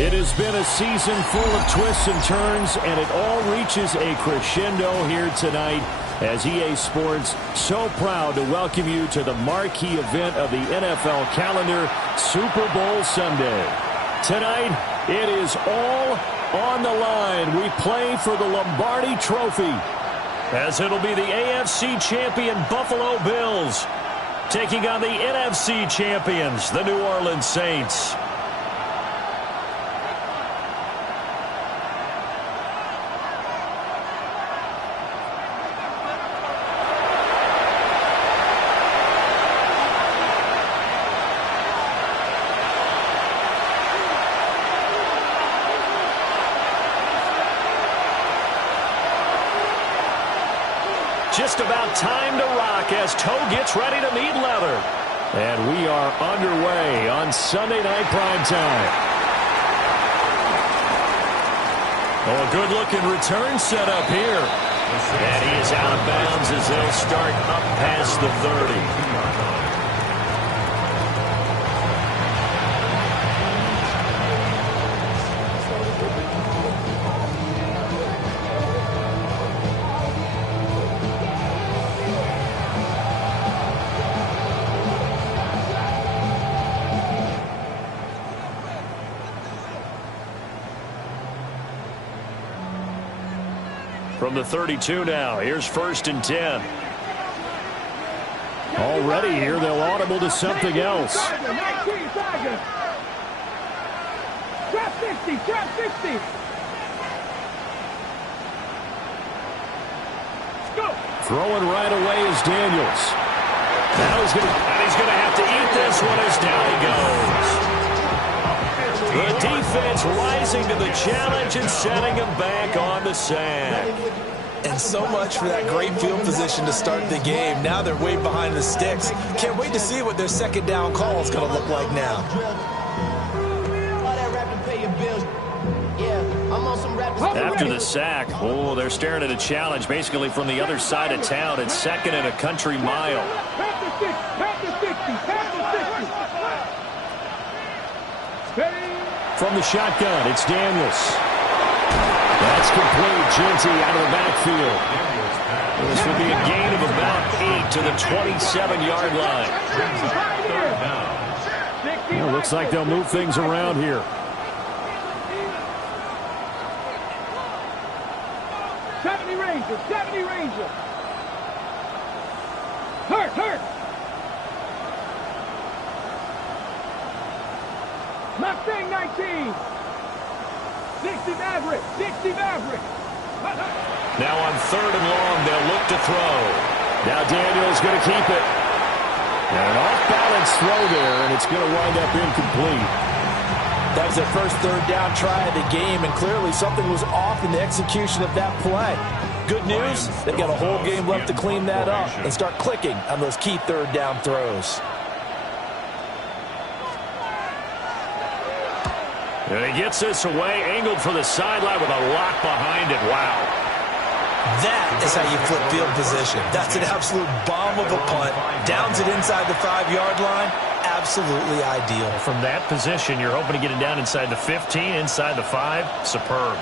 It has been a season full of twists and turns, and it all reaches a crescendo here tonight as EA Sports so proud to welcome you to the marquee event of the NFL calendar, Super Bowl Sunday. Tonight, it is all on the line. We play for the Lombardi Trophy, as it'll be the AFC champion Buffalo Bills taking on the NFC champions, the New Orleans Saints. Just about time to rock as Toe gets ready to meet leather. And we are underway on Sunday Night Primetime. Oh, a good-looking return set up here. And he is out of bounds as they'll start up past the 30. From the 32 now, here's 1st and 10. Already here, they'll audible to something else. Trap 60, trap 60. Go. Throwing right away is Daniels. Now he's going to have to eat this one as down he goes. The defense rising to the challenge and setting him back on the sack. And so much for that great field position to start the game. Now they're way behind the sticks. Can't wait to see what their second down call is going to look like now. After the sack, oh, they're staring at a challenge basically from the other side of town. It's 2nd and a country mile. From the shotgun, it's Daniels. That's complete. Jersey out of the backfield. This will be a gain of about 8 to the 27-yard line. Well, looks like they'll move things around here. 70 Ranger, 70 Ranger. Hurt. Mustang 19. 60 Maverick, 60 Maverick. Now on 3rd and long, they'll look to throw. Now Daniels going to keep it. And an off-balance throw there, and it's going to wind up incomplete. That was their first 3rd down try of the game, and clearly something was off in the execution of that play. Good news, they've got a whole game left to clean that up and start clicking on those key 3rd down throws. And he gets this away, angled for the sideline with a lock behind it. Wow. That is how you flip field position. That's an absolute bomb of a punt. Downs it inside the 5-yard line. Absolutely ideal. From that position, you're hoping to get it down inside the 15, inside the 5. Superb.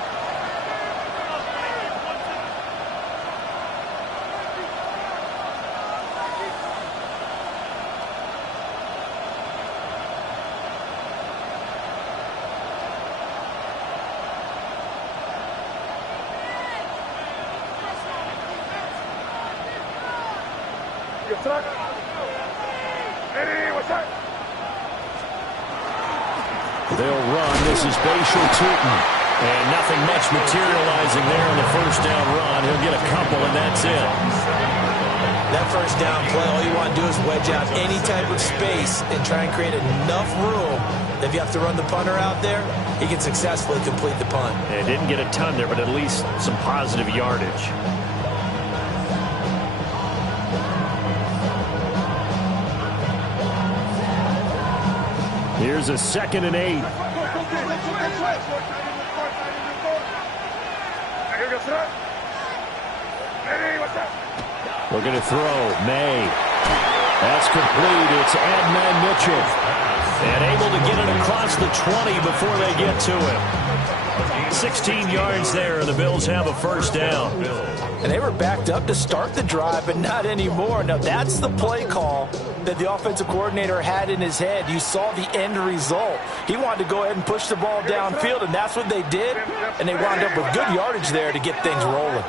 They'll run. This is Bashal Tutin. And nothing much materializing there on the 1st down run. He'll get a couple, and that's it. That 1st down play, all you want to do is wedge out any type of space and try and create enough room. If you have to run the punter out there, he can successfully complete the punt. It didn't get a ton there, but at least some positive yardage. Here's a 2nd and 8. Looking to throw. May. That's complete. It's Adnan Mitchell. And able to get it across the 20 before they get to him. 16 yards there, and the Bills have a first down. And they were backed up to start the drive, but not anymore. Now, that's the play call that the offensive coordinator had in his head. You saw the end result. He wanted to go ahead and push the ball downfield, and that's what they did. And they wound up with good yardage there to get things rolling.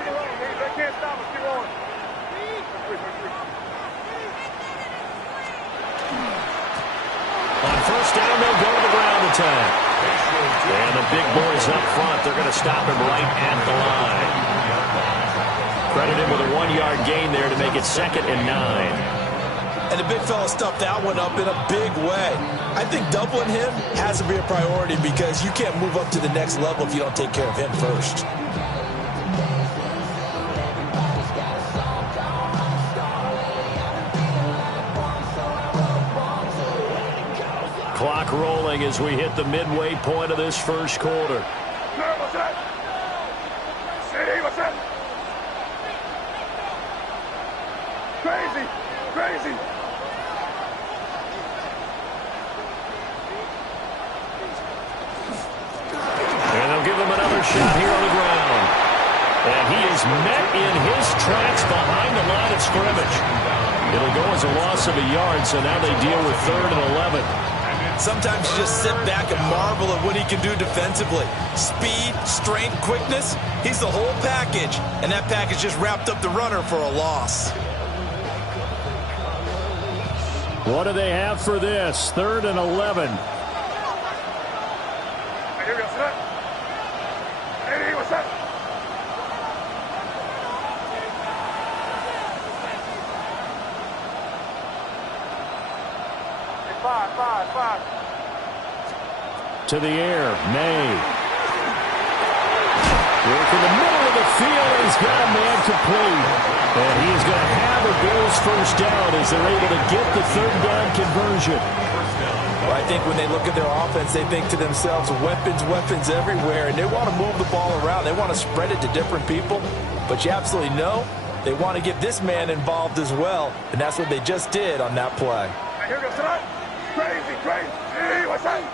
On first down, they'll go to the ground attack. And the big boys up front, they're going to stop him right at the line. Credited with a 1-yard gain there to make it 2nd and 9. And the big fella stuffed that one up in a big way. I think doubling him has to be a priority because you can't move up to the next level if you don't take care of him first. Clock rolling as we hit the midway point of this first quarter. Crazy, crazy. And they'll give him another shot here on the ground. And he is met in his tracks behind the line of scrimmage. It'll go as a loss of a yard, so now they deal with 3rd and 11. Sometimes you just sit back and marvel at what he can do defensively. Speed, strength, quickness, he's the whole package. And that package just wrapped up the runner for a loss. What do they have for this? 3rd and 11. To the air, May. Work in the middle of the field. He's got a man complete. And he is going to have a Bills first down as they're able to get the 3rd down conversion. Well, I think when they look at their offense, they think to themselves, weapons, weapons everywhere. And they want to move the ball around. They want to spread it to different people. But you absolutely know they want to get this man involved as well. And that's what they just did on that play. Crazy, crazy. Hey, what's that?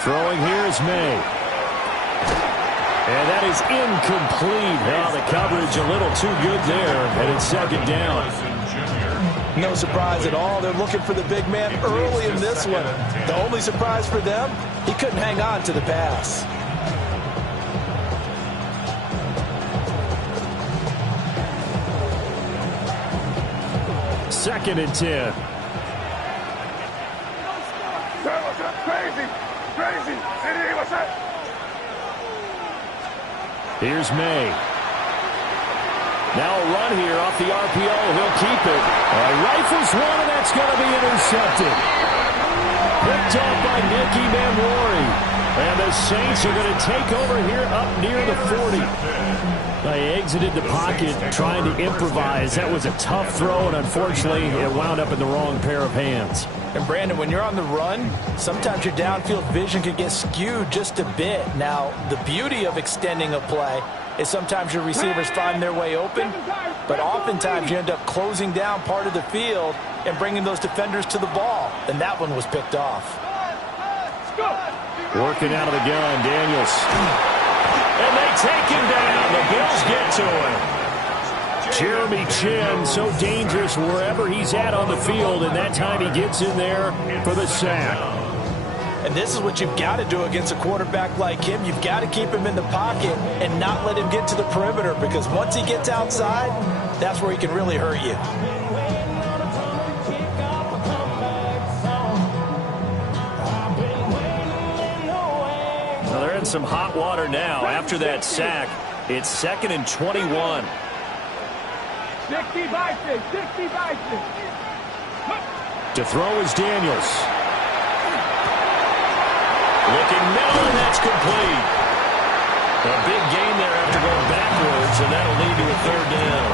Throwing here is May. And that is incomplete. Now the coverage a little too good there, and it's 2nd down. No surprise at all. They're looking for the big man early in this one. The only surprise for them, he couldn't hang on to the pass. Second and 10. Crazy, crazy. Hey, what's that? Here's May. Now a run here off the RPO. He'll keep it. Rifles one, and that's going to be intercepted. Picked off by Nicky Manwari. And the Saints are going to take over here up near the 40. They exited the pocket trying to improvise. That was a tough throw, and unfortunately, it wound up in the wrong pair of hands. And Brandon, when you're on the run, sometimes your downfield vision can get skewed just a bit. Now, the beauty of extending a play is sometimes your receivers find their way open, but oftentimes you end up closing down part of the field and bringing those defenders to the ball. And that one was picked off. Working out of the gun, Daniels. And they take him down. The Bills get to him. Jeremy Chinn, so dangerous wherever he's at on the field, and that time he gets in there for the sack. And this is what you've got to do against a quarterback like him. You've got to keep him in the pocket and not let him get to the perimeter, because once he gets outside, that's where he can really hurt you. Well, they're in some hot water now. After that sack, it's 2nd and 21. 60 Vikings, 60 Vikings. To throw is Daniels. Looking middle, and that's complete. A big gain there after going backwards, and that'll lead to a 3rd down.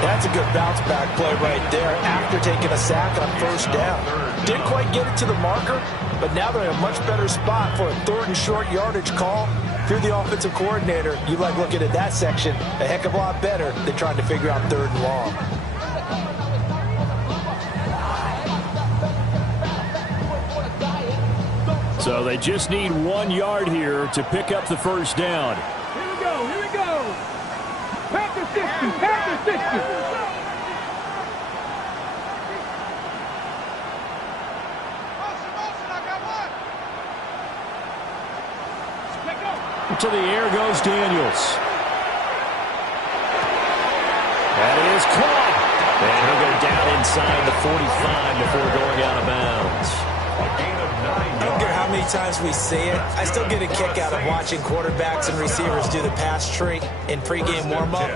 That's a good bounce-back play right there after taking a sack on 1st down. Didn't quite get it to the marker, but now they're in a much better spot for a 3rd and short yardage call. If you're the offensive coordinator, you like looking at that section a heck of a lot better than trying to figure out 3rd and long. So they just need 1 yard here to pick up the first down. Here we go, here we go. Panther 60, Panther 60. To the air goes Daniels. That is caught. And he'll go down inside the 45 before going out of bounds. I don't care how many times we see it. I still get a kick out of watching quarterbacks and receivers do the pass tree in pregame warm-up.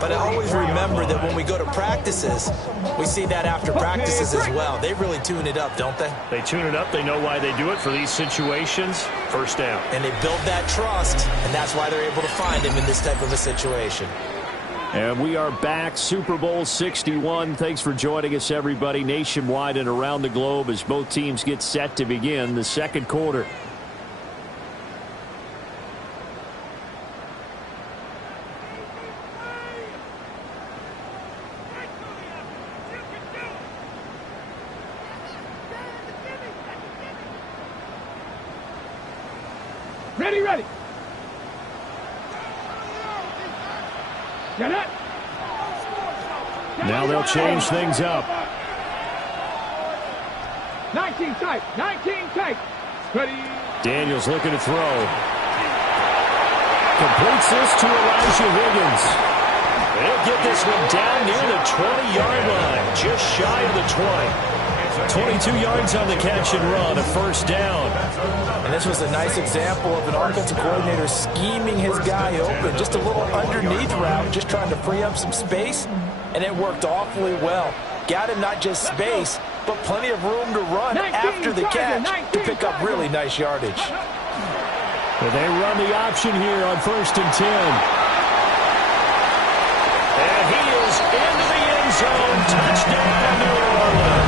But I always remember that when we go to practices, we see that after practices as well. They really tune it up, don't they? They tune it up. They know why they do it for these situations. First down. And they build that trust, and that's why they're able to find him in this type of a situation. And we are back, Super Bowl 61. Thanks for joining us, everybody, nationwide and around the globe as both teams get set to begin the second quarter. Ready, ready. Get it. Now they'll change things up. 19 tight, 19 tight. Ready. Daniels looking to throw. Completes this to Elijah Higgins. They'll get this one down near the 20-yard line, just shy of the 20. 22 yards on the catch and run, a first down. And this was a nice example of an offensive coordinator scheming his guy open. Just a little underneath route, just trying to free up some space, and it worked awfully well. Got him not just space, but plenty of room to run after the catch to pick up really nice yardage. But they run the option here on 1st and 10. And he is into the end zone. Touchdown, New Orleans.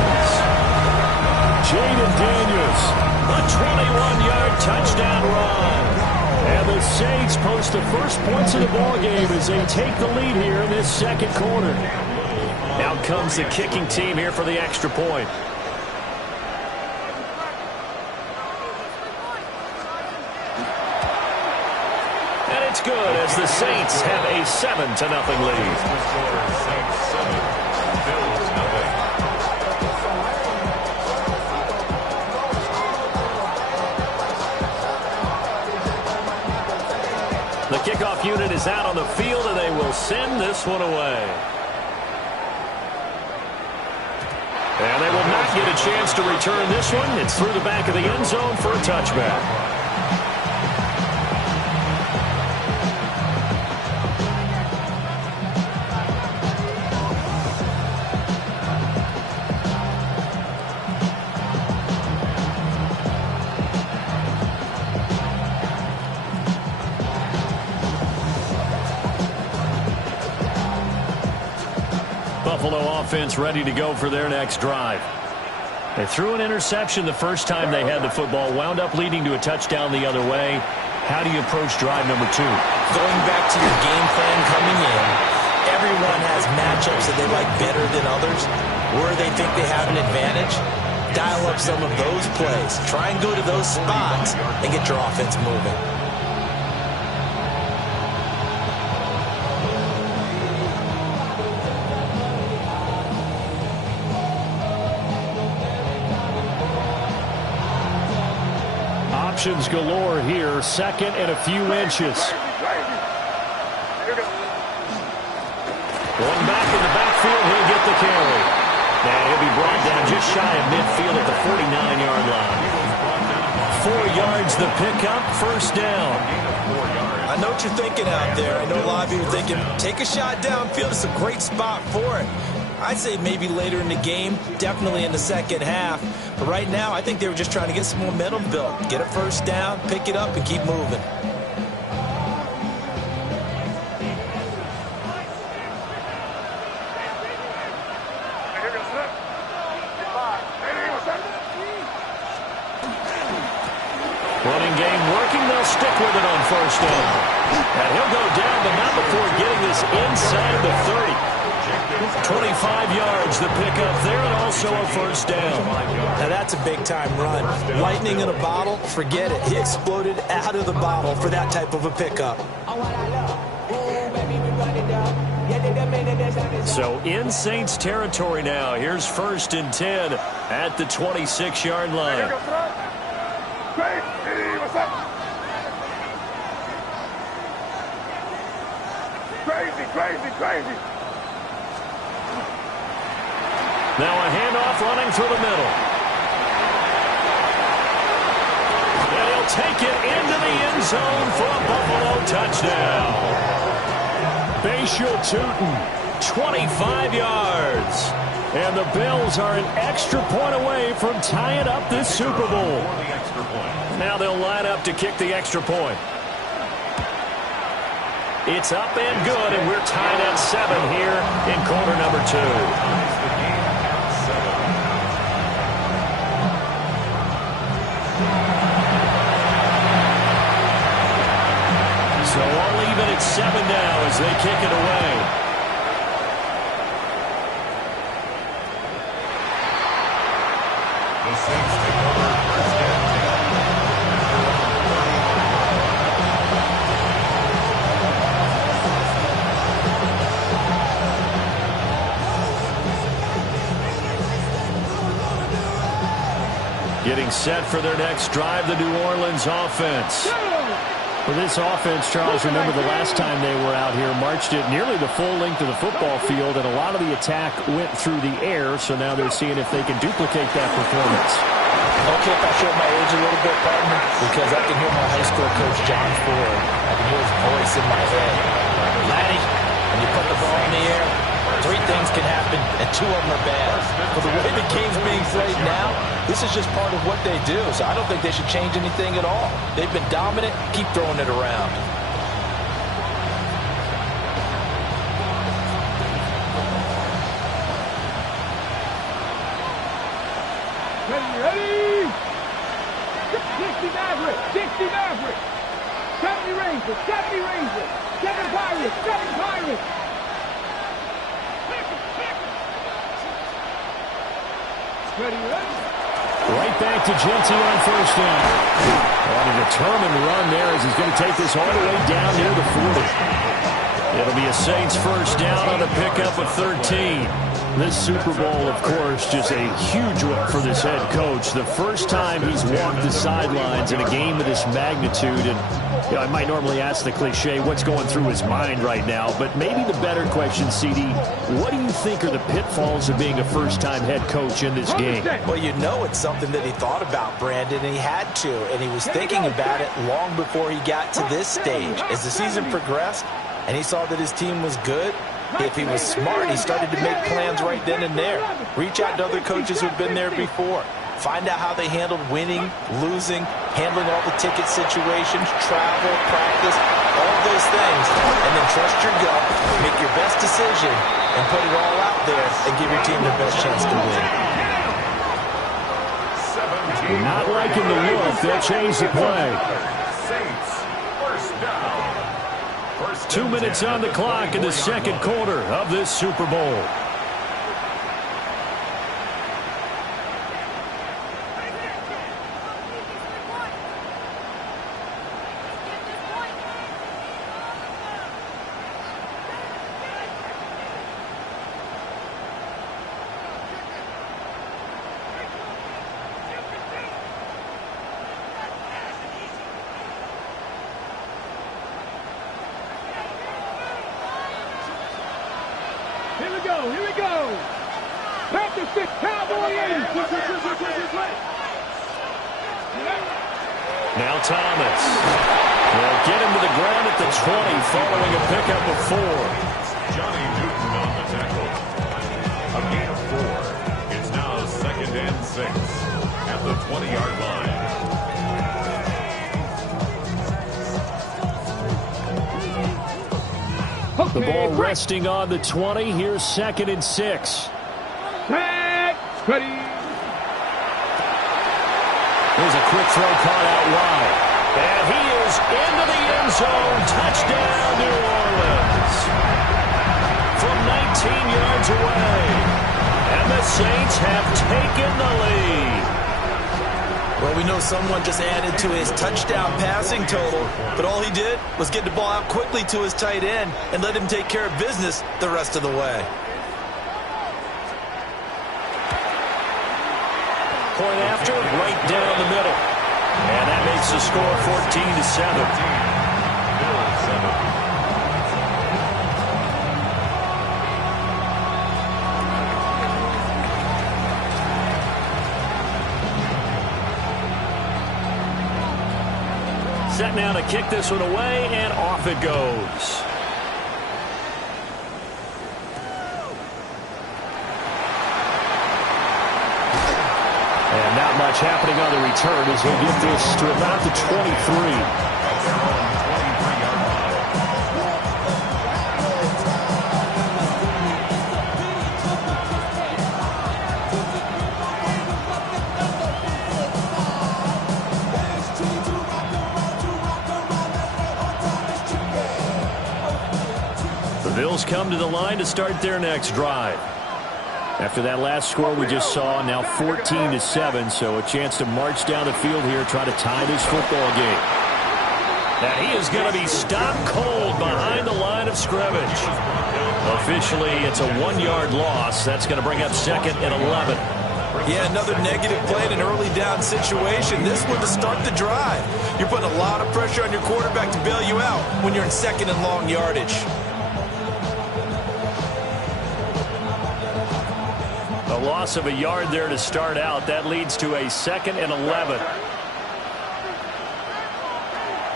Jaden Daniels, a 21-yard touchdown run. And the Saints post the first points of the ballgame as they take the lead here in this second quarter. Out comes the kicking team here for the extra point. And it's good as the Saints have a 7-0 lead. The kickoff unit is out on the field, and they will send this one away. And they will not get a chance to return this one. It's through the back of the end zone for a touchback. Buffalo offense ready to go for their next drive. They threw an interception the first time they had the football, wound up leading to a touchdown the other way. How do you approach drive number 2? Going back to your game plan coming in, everyone has matchups that they like better than others. Where they think they have an advantage, dial up some of those plays. Try and go to those spots and get your offense moving. Options galore here, second and a few inches. Going back in the backfield, he'll get the carry. Now he'll be brought down just shy of midfield at the 49-yard line. 4 yards the pickup, first down. I know what you're thinking out there. I know a lot of you are thinking, take a shot downfield. It's a great spot for it. I'd say maybe later in the game, definitely in the second half. But right now, I think they were just trying to get some momentum built. Get a first down, pick it up, and keep moving. Running game working. They'll stick with it on first down. And he'll go down, but not before getting this inside the 30. 25 yards, the pickup there, and also a first down. Now that's a big-time run. Lightning in a bottle, forget it. He exploded out of the bottle for that type of a pickup. So in Saints territory now. Here's 1st and 10 at the 26-yard line. What's up? Crazy. Now a handoff running through the middle. And he'll take it into the end zone for a Buffalo touchdown. Bashal Tutin, 25 yards. And the Bills are an extra point away from tying up this Super Bowl. Now they'll line up to kick the extra point. It's up and good, and we're tied at 7 here in quarter number 2. So I'll leave it at 7 now as they kick it away. The Saints take over 1st and 10. Getting set for their next drive, the New Orleans offense. Well, this offense, Charles, remember the last time they were out here, marched it nearly the full length of the football field, and a lot of the attack went through the air, so now they're seeing if they can duplicate that performance. Okay, if I show my age a little bit, partner, because I can hear my high school coach, John Ford. I can hear his voice in my head. Laddie, when you put the ball in the air, 3 things can happen, and 2 of them are bad. For the way the game's being played now, this is just part of what they do, so I don't think they should change anything at all. They've been dominant. Keep throwing it around. Ready? 60 Maverick, 70 Rangers, 7 Pirates. Ready? Right back to Genty on 1st down. On a determined run there as he's going to take this all the way down near the 40. It'll be a Saints 1st down on a pickup of 13. This Super Bowl, of course, just a huge one for this head coach. The first time he's walked the sidelines in a game of this magnitude. And you know, I might normally ask the cliche, what's going through his mind right now? But maybe the better question, CD, what do you think are the pitfalls of being a first-time head coach in this game? Well, you know it's something that he thought about, Brandon, and he had to. And he was thinking about it long before he got to this stage. As the season progressed and he saw that his team was good, if he was smart, he started to make plans right then and there. Reach out to other coaches who've been there before. Find out how they handled winning, losing, handling all the ticket situations, travel, practice, all those things. And then trust your gut, make your best decision, and put it all out there and give your team the best chance to win. Not liking the look. They'll change the play. Saints 1st down. 2 minutes on the clock in the second quarter of this Super Bowl. Here we go. Panther 6, Cowboy 8. Now Thomas. They'll get him to the ground at the 20 following a pickup of 4. Johnny Newton on the tackle. A gain of 4. It's now 2nd and 6 at the 20-yard line. The ball resting on the 20. Here's 2nd and 6. Tag, ready. There's a quick throw caught out wide. And he is into the end zone. Touchdown, New Orleans. From 19 yards goes away. And the Saints have taken the lead. Well, we know someone just added to his touchdown passing total, but all he did was get the ball out quickly to his tight end and let him take care of business the rest of the way. Point after, right down the middle. And that makes the score 14-7. Set now to kick this one away, and off it goes. And not much happening on the return as he'll get this to about the 23. The Bills come to the line to start their next drive. After that last score we just saw, now 14-7, so a chance to march down the field here, try to tie this football game. Now he is going to be stopped cold behind the line of scrimmage. Officially, it's a 1-yard loss. That's going to bring up 2nd and 11. Yeah, another negative play in an early down situation. This one to start the drive. You're putting a lot of pressure on your quarterback to bail you out when you're in 2nd and long yardage. A loss of a yard there to start out. That leads to a 2nd and 11.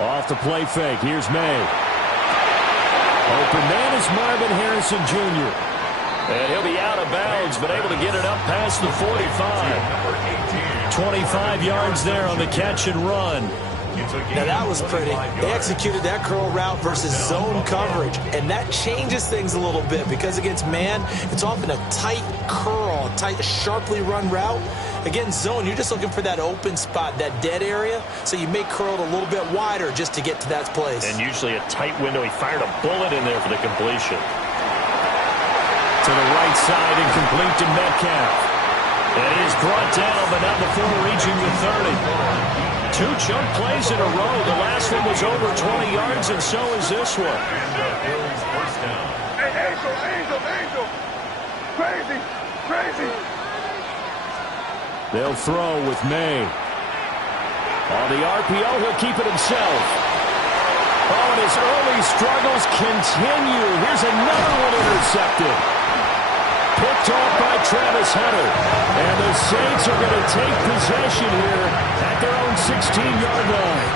Off the play fake. Here's May. Open man is Marvin Harrison Jr. And he'll be out of bounds, but able to get it up past the 45. 25 yards there on the catch and run. Now that was pretty. They executed that curl route versus zone coverage, and that changes things a little bit because against man, it's often a tight curl, tight, sharply run route. Against zone, you're just looking for that open spot, that dead area, so you may curl it a little bit wider just to get to that place. And usually a tight window. He fired a bullet in there for the completion. To the right side and complete to Metcalf. And he is brought down, but not before reaching the 30. 2 chunk plays in a row. The last one was over 20 yards, and so is this one. Hey, Angel. Crazy. They'll throw with May. On the RPO, he'll keep it himself. Oh, and his early struggles continue. Here's another one intercepted. Picked off by Travis Hunter. And the Saints are going to take possession here at their own 16-yard line.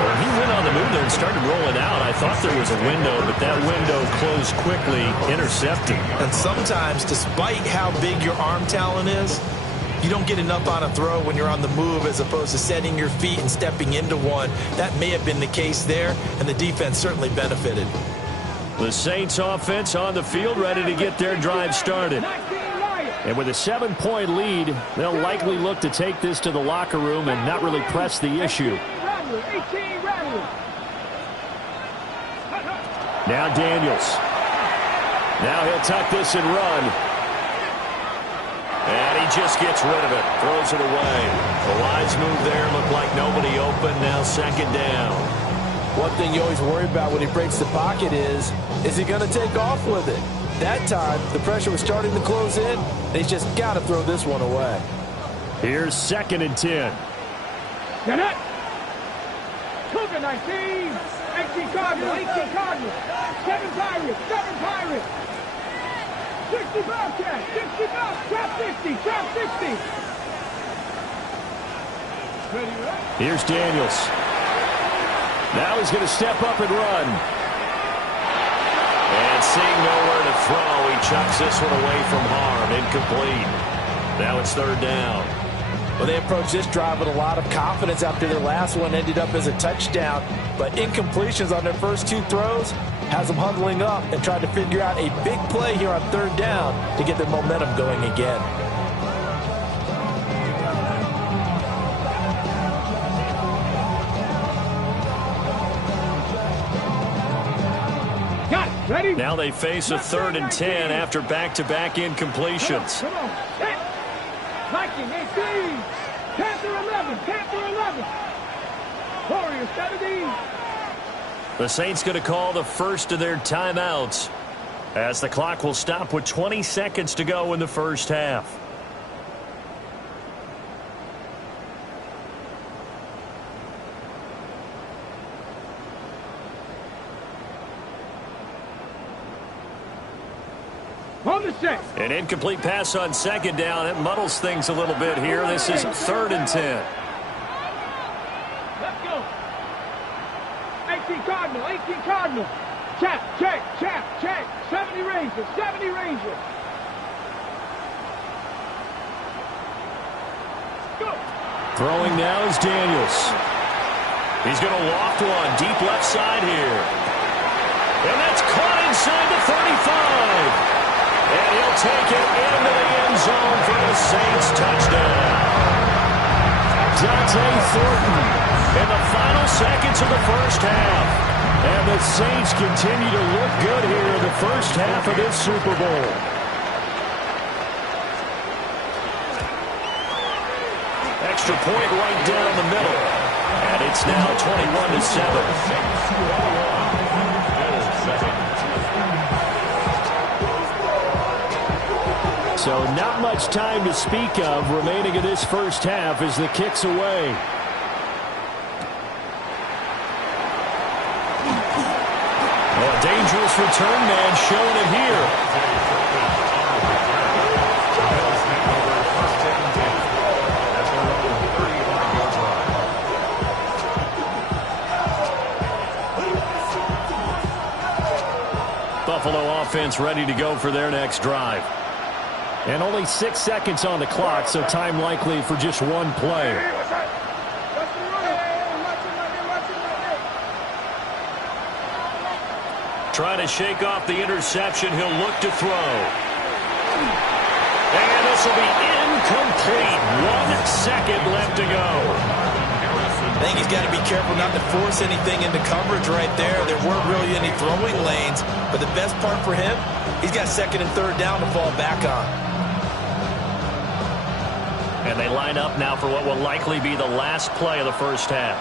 Well, he went on the move there and started rolling out. I thought there was a window, but that window closed quickly, intercepted. And sometimes, despite how big your arm talent is, you don't get enough on a throw when you're on the move as opposed to setting your feet and stepping into one. That may have been the case there, and the defense certainly benefited. The Saints offense on the field, ready to get their drive started. And with a 7-point lead, they'll likely look to take this to the locker room and not really press the issue. Now Daniels. Now he'll tuck this and run. And he just gets rid of it. Throws it away. A wise move there. Looked like nobody open. Now 2nd down. One thing you always worry about when he breaks the pocket is he going to take off with it? That time, the pressure was starting to close in. They just got to throw this one away. Here's 2nd and 10. Get it. Cougar 19. 18 Cardinals. 7 Pirates. 60 Bobcats. 60 Bobcats. Trap 60. Ready, right? Here's Daniels. Now he's going to step up and run. And seeing nowhere to throw, he chucks this one away from harm. Incomplete. Now it's 3rd down. Well, they approached this drive with a lot of confidence after their last one ended up as a touchdown. But incompletions on their first 2 throws has them huddling up and trying to figure out a big play here on 3rd down to get their momentum going again. Got it. Ready? Now they face a 3rd and 10 after back-to-back incompletions. Come on. Set. Viking 18. Panther 11. Panther 11. Warriors 17. The Saints going to call the first of their timeouts as the clock will stop with 20 seconds to go in the first half. On the set. An incomplete pass on 2nd down. It muddles things a little bit here. This is 3rd and 10. Let's go. 18 Cardinal. 18 Cardinal. Check. 70 Rangers. 70 Rangers. Go. Throwing now is Daniels. He's going to loft one deep left side here. And that's caught inside the 35. And he'll take it into the end zone for the Saints touchdown. Dante Thornton in the final seconds of the first half. And the Saints continue to look good here in the first half of this Super Bowl. Extra point right down the middle. And it's now 21-7. So not much time to speak of remaining in this first half as the kick's away. A dangerous return man showing it here. Buffalo offense ready to go for their next drive. And only 6 seconds on the clock, so time likely for just one play. Trying to shake off the interception. He'll look to throw. And this will be incomplete. 1 second left to go. I think he's got to be careful not to force anything into coverage right there. There weren't really any throwing lanes. But the best part for him, he's got 2nd and 3rd down to fall back on. And they line up now for what will likely be the last play of the first half.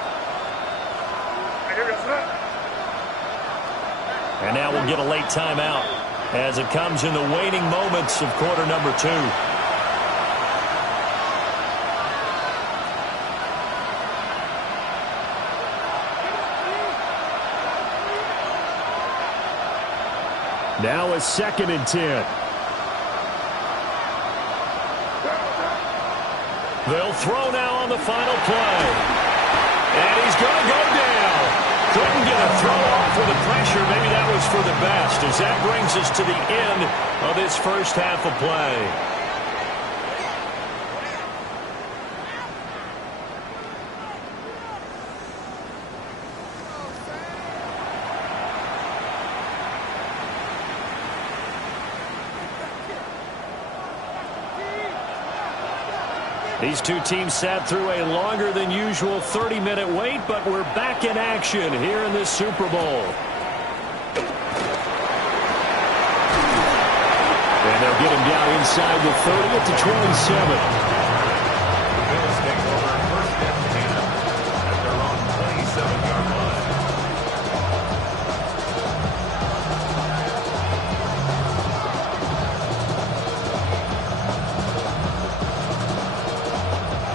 And now we'll get a late timeout as it comes in the waning moments of quarter number 2. Now a 2nd and 10. They'll throw now on the final play. And he's going to go down. Couldn't get a throw off with the pressure. Maybe that was for the best, as that brings us to the end of this first half of play. These two teams sat through a longer than usual 30-minute wait, but we're back in action here in this Super Bowl. And they'll get him down inside the 30 at the 27.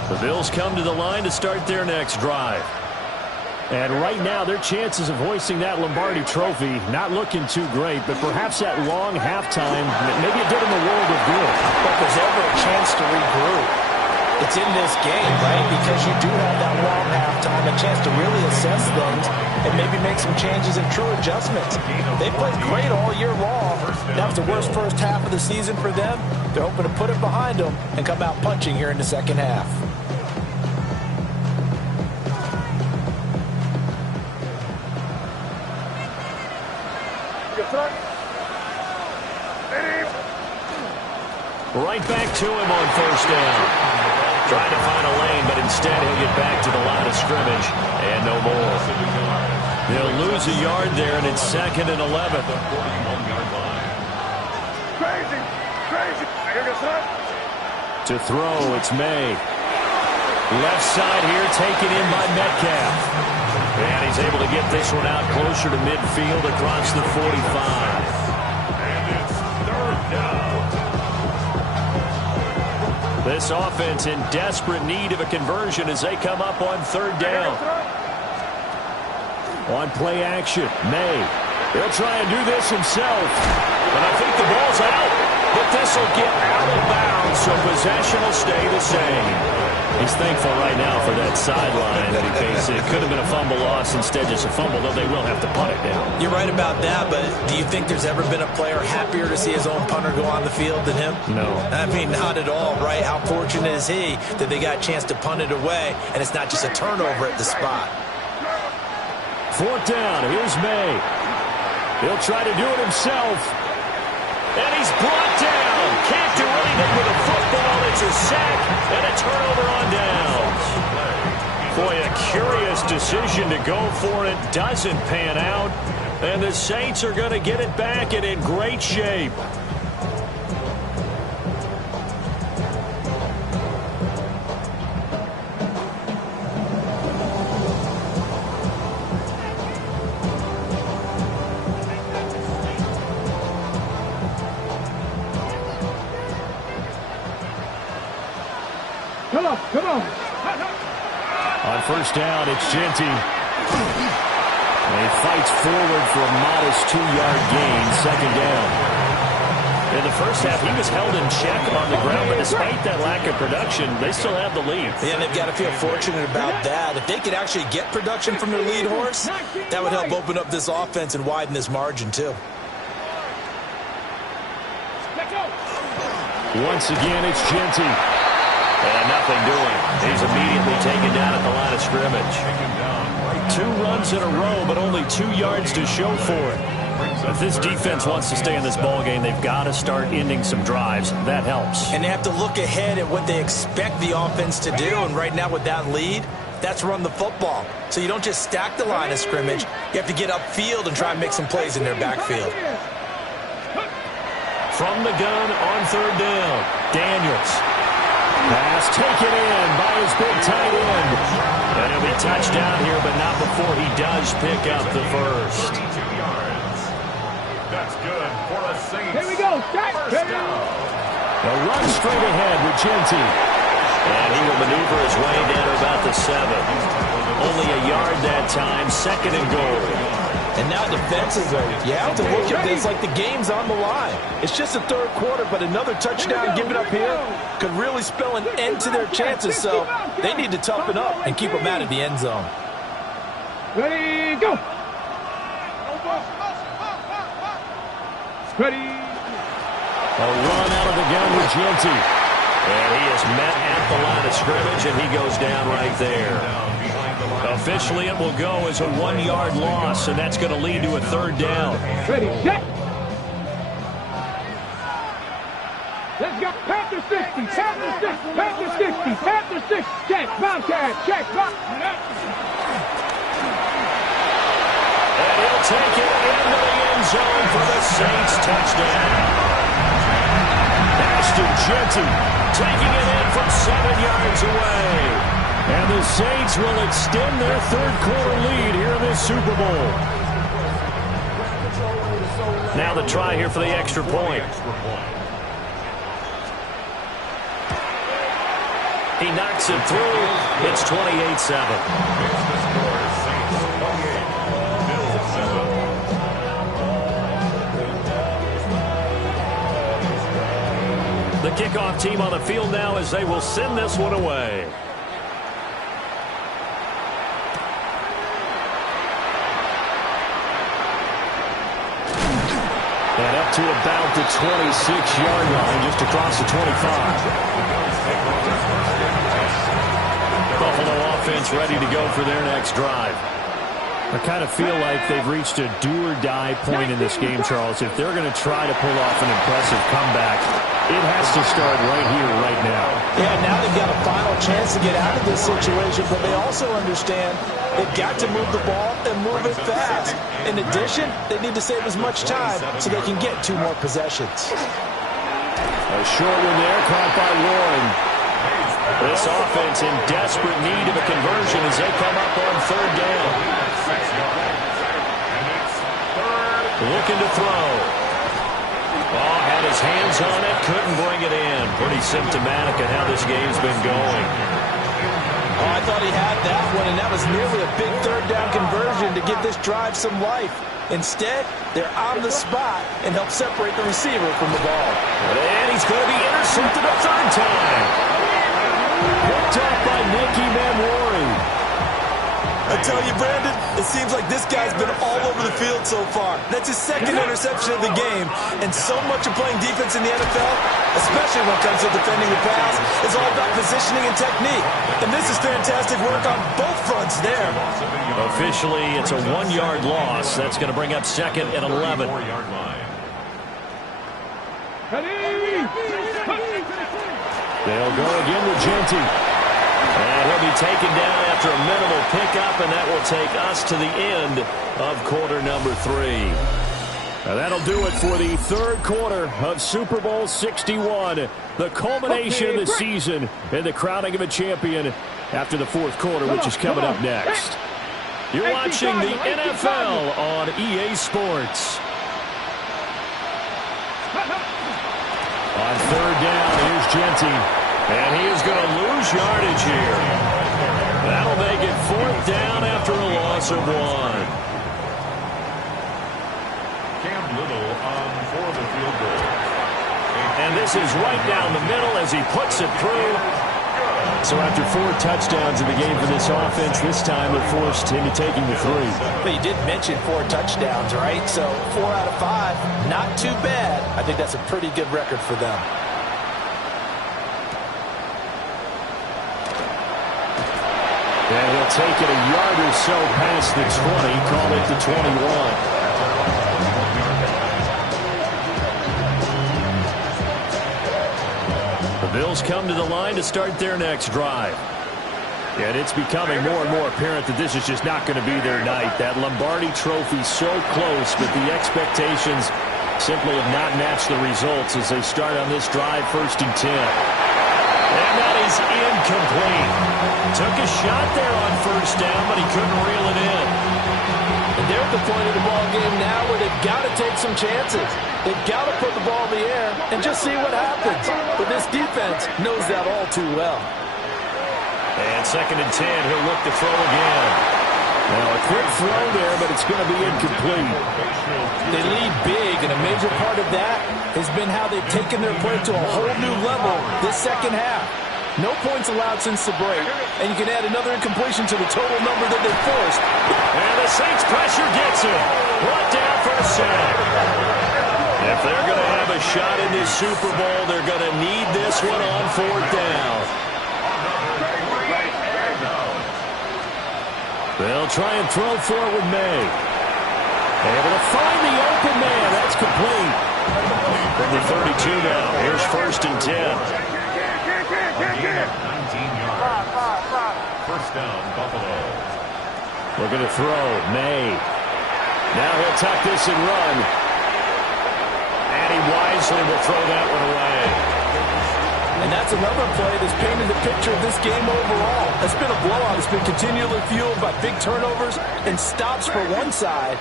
The Bills come to the line to start their next drive. And right now, their chances of hoisting that Lombardi trophy not looking too great, but perhaps that long halftime, maybe it did them a world of good. But there's ever a chance to regroup. It's in this game, right? Because you do have that long halftime, a chance to really assess things and maybe make some changes and true adjustments. They played great all year long. That was the worst first half of the season for them. They're hoping to put it behind them and come out punching here in the second half. Right back to him on first down. Trying to find a lane, but instead he'll get back to the line of scrimmage and no more. They'll lose a yard there, and it's 2nd and 11. Crazy. To throw, it's May. Left side here, taken in by Metcalf. And he's able to get this one out closer to midfield across the 45. And it's 3rd down. This offense in desperate need of a conversion as they come up on 3rd down. On play action, May. He'll try and do this himself. But I think the ball's out. But this will get out of bounds, so possession will stay the same. He's thankful right now for that sideline that he faced. It could have been a fumble loss, instead just a fumble, though they will have to punt it down. You're right about that, but do you think there's ever been a player happier to see his own punter go on the field than him? No. I mean, not at all, right? How fortunate is he that they got a chance to punt it away, and it's not just a turnover at the spot. 4th down, here's May. He'll try to do it himself. And he's brought down. Can't do anything with a football. It's a sack and a turnover on downs. Boy, a curious decision to go for it. Doesn't pan out. And the Saints are going to get it back and in great shape. Come on. On 1st down, it's Genty. And he fights forward for a modest 2-yard gain, 2nd down. In the first half, he was held in check on the ground, but despite that lack of production, they still have the lead. Yeah, and they've got to feel fortunate about that. If they could actually get production from their lead horse, that would help open up this offense and widen this margin, too. Once again, it's Genty. And nothing doing. He's immediately taken down at the line of scrimmage. 2 runs in a row, but only 2 yards to show for it. If this defense wants to stay in this ballgame, they've got to start ending some drives. That helps. And they have to look ahead at what they expect the offense to do. And right now with that lead, that's run the football. So you don't just stack the line of scrimmage. You have to get upfield and try and make some plays in their backfield. From the gun on 3rd down, Daniels. Pass taken in by his big tight end. And he'll be touchdown here, but not before he does pick up the first. 32 yards. That's good for a Saints. Here we go. First down. A run straight ahead with Genty. And he will maneuver his way down to about the 7. Only a yard that time, 2nd and goal. And now defensively, you have to look at this like the game's on the line. It's just the 3rd quarter, but another touchdown given up here could really spell an end to their chances. So they need to toughen up and keep them out of the end zone. Ready, go. Ready. A run out of the gun with Genty. And he is met at the line of scrimmage, and he goes down right there. Officially, it will go as a 1-yard loss, and that's going to lead to a 3rd down. Ready, set. Let's go. Panther 60, Panther 60, Panther 60, Panther 60. Check, Bobcat, check, Bobcat. And he'll take it into the end zone for the Saints touchdown. Ashton Genty taking it in from 7 yards away. And the Saints will extend their 3rd quarter lead here in this Super Bowl. Now the try here for the extra point. He knocks it through. It's 28-7. The kickoff team on the field now as they will send this one away. And up to about the 26-yard line, just across the 25. Buffalo offense ready to go for their next drive. I kind of feel like they've reached a do-or-die point in this game, Charles. If they're going to try to pull off an impressive comeback, it has to start right here, right now. Yeah, now they've got a final chance to get out of this situation, but they also understand they've got to move the ball and move it fast. In addition, they need to save as much time so they can get 2 more possessions. A short one there, caught by Warren. This offense in desperate need of a conversion as they come up on 3rd down. Looking to throw. Oh, had his hands on it, couldn't bring it in. Pretty symptomatic of how this game's been going. Oh, I thought he had that one, and that was nearly a big 3rd down conversion to give this drive some life. Instead, they're on the spot and help separate the receiver from the ball. And he's going to be intercepted a 3rd time. Picked up by Nicky Manwari. I tell you, Brandon, it seems like this guy's been all over the field so far. That's his 2nd interception of the game, and so much of playing defense in the NFL, especially when it comes to defending the pass, is all about positioning and technique. And this is fantastic work on both fronts there. Officially, it's a 1-yard loss. That's going to bring up 2nd and 11. They'll go again with Genty. And he'll be taken down after a minimal pickup, and that will take us to the end of quarter number 3. Now that'll do it for the 3rd quarter of Super Bowl 61. The culmination of the season and the crowning of a champion after the 4th quarter, which is coming up next. You're watching the NFL on EA Sports. On 3rd down, here's Genty. And he is going to lose yardage here. That'll make it 4th down after a loss of 1. Cam Little on for the field goal. And this is right down the middle as he puts it through. So after 4 touchdowns in the game for this offense, this time it forced into taking the 3. But you did mention 4 touchdowns, right? So 4 out of 5, not too bad. I think that's a pretty good record for them. And he'll take it a yard or so past the 20, call it the 21. The Bills come to the line to start their next drive. And it's becoming more and more apparent that this is just not going to be their night. That Lombardi Trophy so close, but the expectations simply have not matched the results as they start on this drive, 1st and 10. And that is incomplete. Took a shot there on 1st down, but he couldn't reel it in. And they're at the point of the ball game now where they've got to take some chances. They've got to put the ball in the air and just see what happens. But this defense knows that all too well. And 2nd and 10, he'll look to throw again. Now a quick throw there, but it's going to be incomplete. They lead big, and a major part of that has been how they've taken their play to a whole new level this 2nd half. No points allowed since the break, and you can add another incompletion to the total number that they forced. And the Saints pressure gets him. Brought down for a sack. If they're going to have a shot in this Super Bowl, they're going to need this one on 4th down. They'll try and throw for it with May. Able to find the open man. That's complete. From the 32 now. Here's 1st and 10. 19 yards. 1st down, Buffalo. Looking to throw. May. Now he'll tuck this and run. And he wisely will throw that one away. And that's another play that's painted the picture of this game overall. It's been a blowout. It's been continually fueled by big turnovers and stops for one side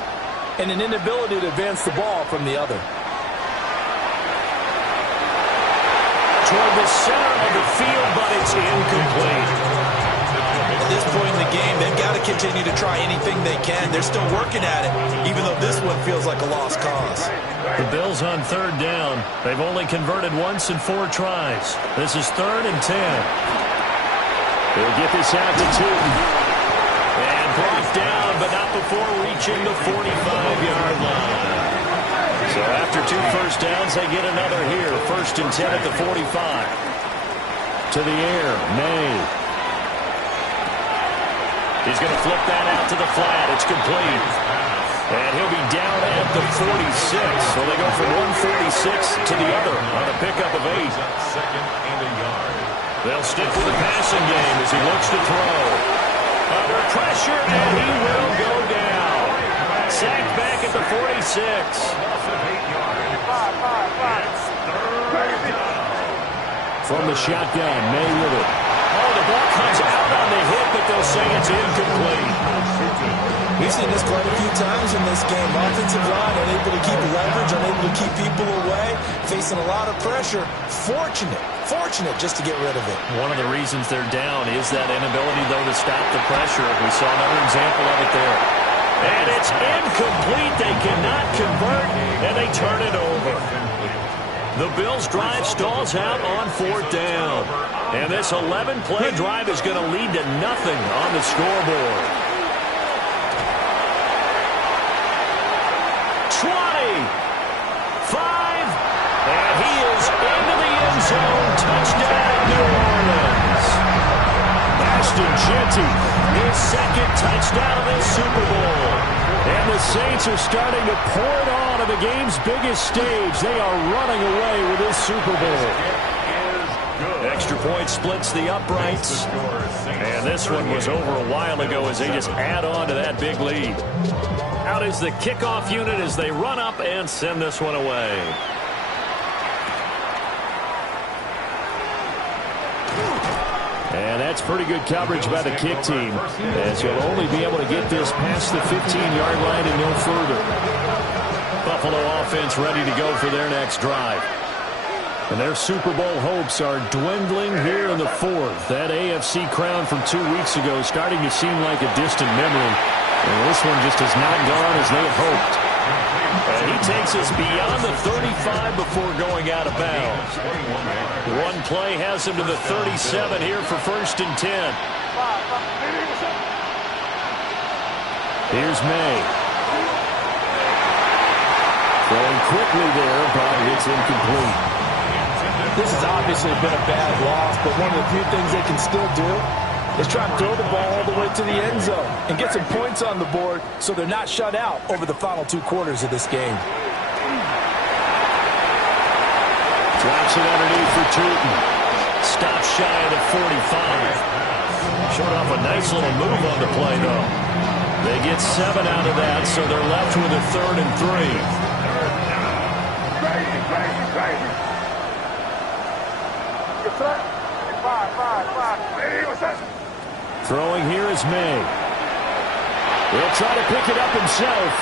and an inability to advance the ball from the other. Toward the center of the field, but it's incomplete. At this point in the game, they've got to continue to try anything they can. They're still working at it, even though this one feels like a lost cause. The Bills on 3rd down. They've only converted once in 4 tries. This is 3rd and 10. They'll get this out to Tootin. And brought down, but not before reaching the 45-yard line. So after 2 first downs, they get another here. 1st and 10 at the 45. To the air, May. He's going to flip that out to the flat. It's complete. And he'll be down at the 46. So they go from 146 to the other on a pickup of 8. Second and a yard. They'll stick with the passing game as he looks to throw. Under pressure, and he will go down. Sacked back at the 46. From the shotgun, May with it. Oh, the ball comes out on the hit, but they'll say it's incomplete. We've seen this quite a few times in this game. Offensive line unable to keep leverage, unable to keep people away, facing a lot of pressure. Fortunate just to get rid of it. One of the reasons they're down is that inability, though, to stop the pressure. We saw another example of it there. And it's incomplete. They cannot convert, and they turn it over. The Bills' drive stalls out on 4th down. And this 11-play drive is going to lead to nothing on the scoreboard. 20, 5, and he is into the end zone. Touchdown, New Orleans. Ashton Jeanty, his second touchdown of this Super Bowl. And the Saints are starting to pour it on at the game's biggest stage. They are running away with this Super Bowl. Extra point splits the uprights. And this one was over a while ago as they just add on to that big lead. Out is the kickoff unit as they run up and send this one away. And that's pretty good coverage by the kick team, as he'll only be able to get this past the 15-yard line and no further. Buffalo offense ready to go for their next drive. And their Super Bowl hopes are dwindling here in the 4th. That AFC crown from 2 weeks ago starting to seem like a distant memory. And this one just has not gone as they had hoped. And he takes us beyond the 35 before going out of bounds. One play has him to the 37 here for 1st and 10. Here's May. Throwing quickly there, but it's incomplete. This has obviously been a bad loss, but one of the few things they can still do is try and throw the ball all the way to the end zone and get some points on the board so they're not shut out over the final 2 quarters of this game. Drops it underneath for Tootin. Stops shy of the 45. Showed off a nice little move on the play, though. They get 7 out of that, so they're left with a 3rd and 3. Throwing here is May. He'll try to pick it up himself.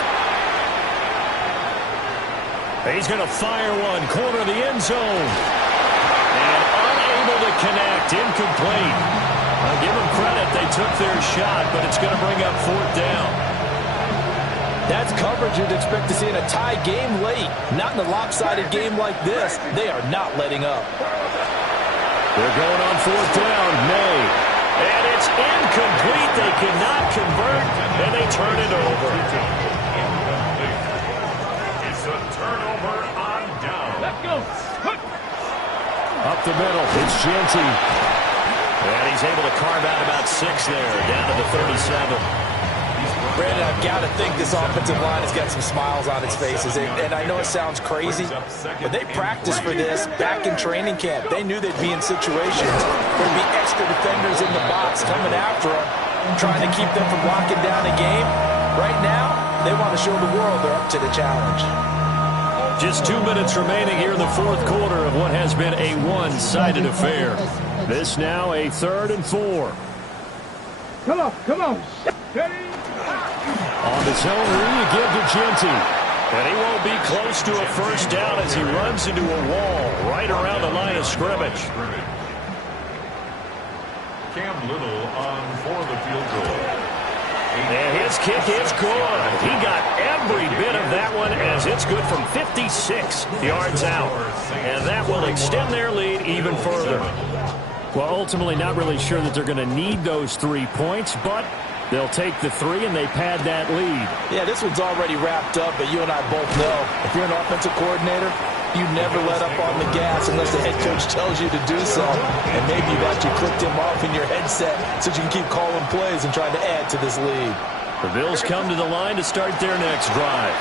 He's going to fire one, corner of the end zone. And unable to connect, incomplete. I'll give them credit, they took their shot, but it's going to bring up 4th down. That's coverage you'd expect to see in a tie game late. Not in a lopsided game like this. They are not letting up. They're going on 4th down, May. And it's incomplete. They cannot convert, and they turn it over. It's a turnover on down. Let's go. Up the middle, it's Jeanty. And he's able to carve out about 6 there, down to the 37. Brandon, I've got to think this offensive line has got some smiles on its faces. And I know it sounds crazy, but they practiced for this back in training camp. They knew they'd be in situations where there'd be extra defenders in the box coming after them, trying to keep them from locking down a game. Right now, they want to show the world they're up to the challenge. Just 2 minutes remaining here in the 4th quarter of what has been a one-sided affair. This now a 3rd and 4. Come on. Steady. On his own read, you give to Jeanty. And he won't be close to a 1st down as he runs into a wall right around the line of scrimmage. Cam Little on for the field goal. And his kick is good. He got every bit of that one as it's good from 56 yards out. And that will extend their lead even further. Well, ultimately not really sure that they're going to need those 3 points, but they'll take the 3 and they pad that lead. Yeah, this one's already wrapped up, but you and I both know if you're an offensive coordinator, You never let up on the gas unless the head coach tells you to do so. And maybe you've actually clicked him off in your headset so you can keep calling plays and trying to add to this lead. The Bills come to the line to start their next drive.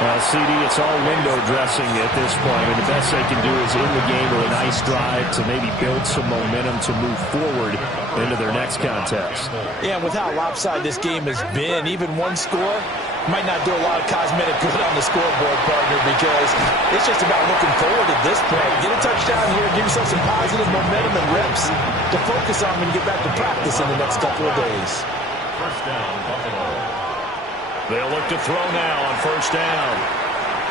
Well, CD, it's all window dressing at this point, and the best they can do is in the game with a nice drive to maybe build some momentum to move forward into their next contest. Yeah, with how lopsided this game has been, even one score might not do a lot of cosmetic good on the scoreboard, partner, because it's just about looking forward at this point. Get a touchdown here, give yourself some positive momentum and reps to focus on when you get back to practice in the next couple of days. First down, Buffalo. They'll look to throw now on first down.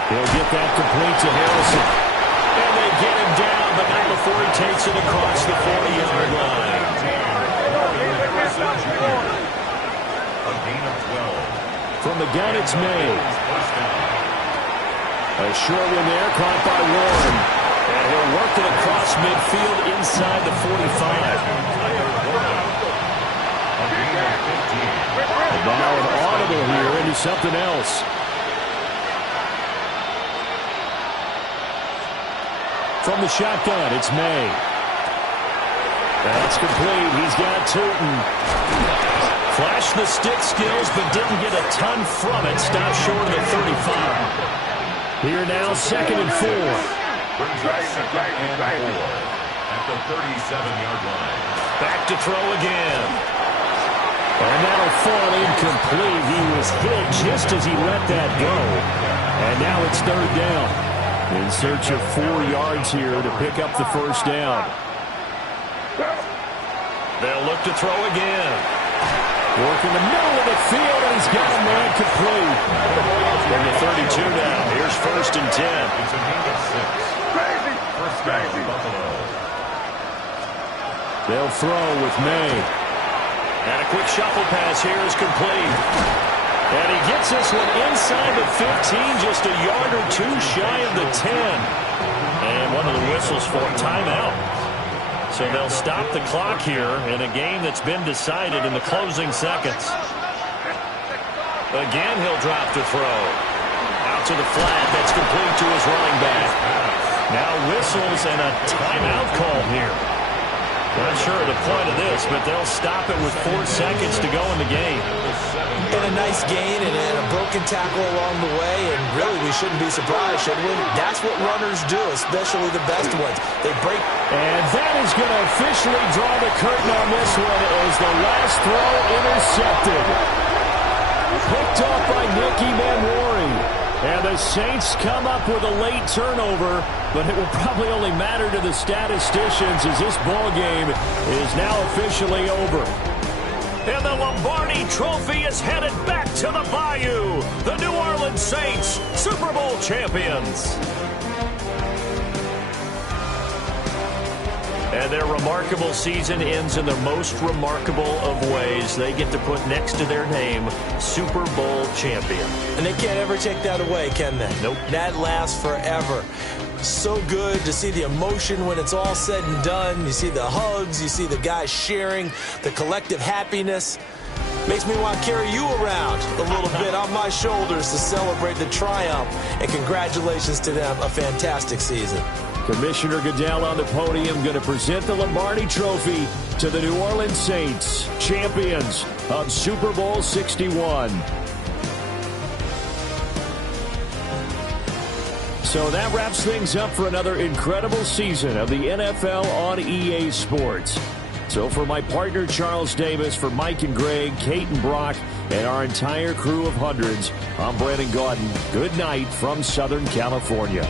He'll get that complete to Harrison. And they get him down, but not before he takes it across the 40-yard line. A gain of 12. From the gun, it's May. A short one there, caught by Warren. And he'll work it across midfield inside the 45. And now an audible here into something else. From the shotgun, it's May. That's complete. He's got Tootin. Flashed the stick skills, but didn't get a ton from it. Stopped short of the 35. Here now, 2nd and 4. Brings up 2nd and 4 at the 37-yard line. Back to throw again. And that'll fall incomplete. He was hit just as he let that go. And now it's 3rd down. In search of 4 yards here to pick up the first down. They'll look to throw again. Work in the middle of the field, and he's got a man complete. From the 32 now, here's 1st and 10. It's a gain of 6. First down, Buffalo. They'll throw with May. And a quick shuffle pass here is complete. And he gets this one inside the 15, just a yard or two shy of the 10. And one of the whistles for a timeout. So they'll stop the clock here in a game that's been decided in the closing seconds. Again, he'll drop to throw. Out to the flat, that's complete to his running back. Now whistles and a timeout call here. Not sure of the point of this, but they'll stop it with 4 seconds to go in the game. And a nice gain and a broken tackle along the way, and really we shouldn't be surprised, should we? That's what runners do, especially the best ones. They break. And that is going to officially draw the curtain on this one as the last throw intercepted. Picked off by Nicky Manwari. And the Saints come up with a late turnover, but it will probably only matter to the statisticians as this ball game is now officially over. And the Lombardi Trophy is headed back to the Bayou. The New Orleans Saints, Super Bowl champions. And their remarkable season ends in the most remarkable of ways. They get to put next to their name, Super Bowl champion. And they can't ever take that away, can they? Nope. That lasts forever. So good to see the emotion when it's all said and done. You see the hugs, you see the guys sharing, the collective happiness. Makes me want to carry you around a little bit on my shoulders to celebrate the triumph. And congratulations to them, a fantastic season. Commissioner Goodell on the podium going to present the Lombardi Trophy to the New Orleans Saints, champions of Super Bowl 61. So that wraps things up for another incredible season of the NFL on EA Sports. So for my partner Charles Davis, for Mike and Greg, Kate and Brock, and our entire crew of hundreds, I'm Brandon Gaudin. Good night from Southern California.